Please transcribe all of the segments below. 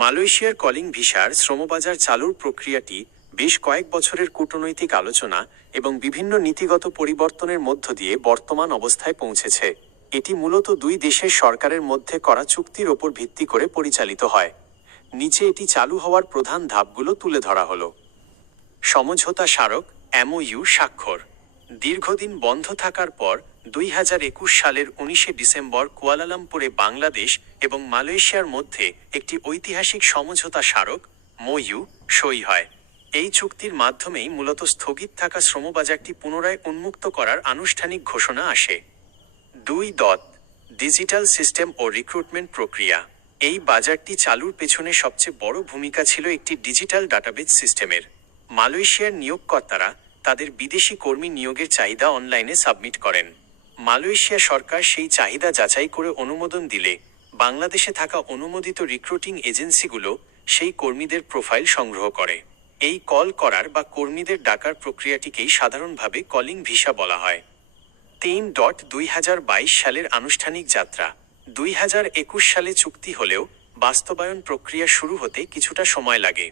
মালয়েশিয়ার কলিং ভিসার শ্রমবাজার চালুর প্রক্রিয়াটি বেশ কয়েক বছরের কূটনৈতিক আলোচনা এবং বিভিন্ন নীতিগত পরিবর্তনের মধ্য দিয়ে বর্তমান অবস্থায় পৌঁছেছে। এটি মূলত দুই দেশের সরকারের মধ্যে করা চুক্তির ওপর ভিত্তি করে পরিচালিত হয়। নিচে এটি চালু হওয়ার প্রধান ধাপগুলো তুলে ধরা হলো। সমঝোতা স্মারক এমওইউ স্বাক্ষর। দীর্ঘদিন বন্ধ থাকার পর 2021 সালের 19 ডিসেম্বর কুয়ালালামপুরে বাংলাদেশ এবং মালয়েশিয়ার মধ্যে একটি ঐতিহাসিক সমঝোতা স্মারক এমওইউ সই হয়। এই চুক্তির মাধ্যমেই মূলত স্থগিত থাকা শ্রমবাজারটি পুনরায় উন্মুক্ত করার আনুষ্ঠানিক ঘোষণা আসে। 2. ডিজিটাল সিস্টেম ও রিক্রুটমেন্ট প্রক্রিয়া। এই বাজারটি চালুর পেছনে সবচেয়ে বড় ভূমিকা ছিল একটি ডিজিটাল ডাটাবেজ সিস্টেমের। মালয়েশিয়ার নিয়োগকর্তারা তাদের বিদেশি কর্মী নিয়োগের চাহিদা অনলাইনে সাবমিট করেন। মালয়েশিয়া সরকার সেই চাহিদা যাচাই করে অনুমোদন দিলে বাংলাদেশে থাকা অনুমোদিত রিক্রুটিং এজেন্সিগুলো সেই কর্মীদের প্রোফাইল সংগ্রহ করে। এই কল করার বা কর্মীদের ডাকার প্রক্রিয়াটিকেই সাধারণভাবে কলিং ভিসা বলা হয়। 3. সালের আনুষ্ঠানিক যাত্রা। 2021 সালে চুক্তি হলেও বাস্তবায়ন প্রক্রিয়া শুরু হতে কিছুটা সময় লাগে।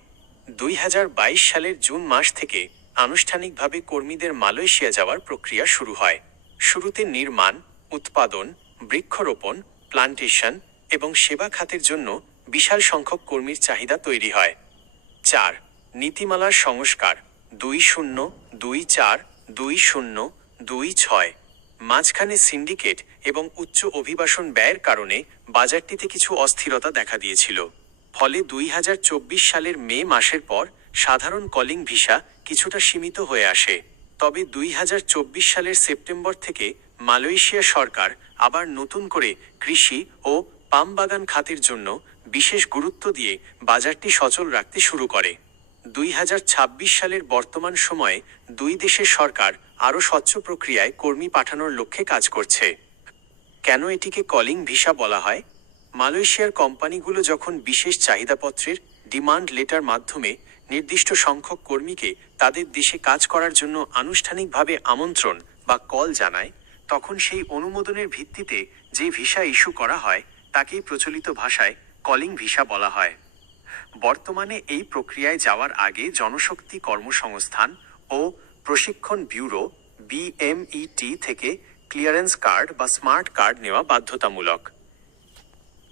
2022 সালের জুন মাস থেকে আনুষ্ঠানিকভাবে কর্মীদের মালয়েশিয়া যাওয়ার প্রক্রিয়া শুরু হয়। শুরুতে নির্মাণ, উৎপাদন, বৃক্ষরোপণ, প্লান্টেশন এবং সেবা খাতের জন্য বিশাল সংখ্যক কর্মীর চাহিদা তৈরি হয়। 4. নীতিমালার সংস্কার 2024-2026। মাঝখানে সিন্ডিকেট এবং উচ্চ অভিবাসন ব্যয়ের কারণে বাজারটিতে কিছু অস্থিরতা দেখা দিয়েছিল। ফলে 2024 সালের মে মাসের পর সাধারণ কলিং ভিসা কিছুটা সীমিত হয়ে আসে। তবে 2024 সালের সেপ্টেম্বর থেকে মালয়েশিয়া সরকার আবার নতুন করে কৃষি ও পাম বাগান খাতের জন্য বিশেষ গুরুত্ব দিয়ে বাজারটি সচল রাখতে শুরু করে। 2026 সালের বর্তমান সময়ে দুই দেশের সরকার আরও স্বচ্ছ প্রক্রিয়ায় কর্মী পাঠানোর লক্ষ্যে কাজ করছে। কেন এটিকে কলিং ভিসা বলা হয়? মালয়েশিয়ার কোম্পানিগুলো যখন বিশেষ চাহিদাপত্রের ডিমান্ড লেটার মাধ্যমে নির্দিষ্ট সংখ্যক কর্মীকে তাদের দেশে কাজ করার জন্য আনুষ্ঠানিকভাবে আমন্ত্রণ বা কল জানায়, তখন সেই অনুমোদনের ভিত্তিতে যে ভিসা ইস্যু করা হয় তাকেই প্রচলিত ভাষায় কলিং ভিসা বলা হয়। বর্তমানে এই প্রক্রিয়ায় যাওয়ার আগে জনশক্তি কর্মসংস্থান ও প্রশিক্ষণ ব্যুরো BMET থেকে ক্লিয়ারেন্স কার্ড বা স্মার্ট কার্ড নেওয়া বাধ্যতামূলক।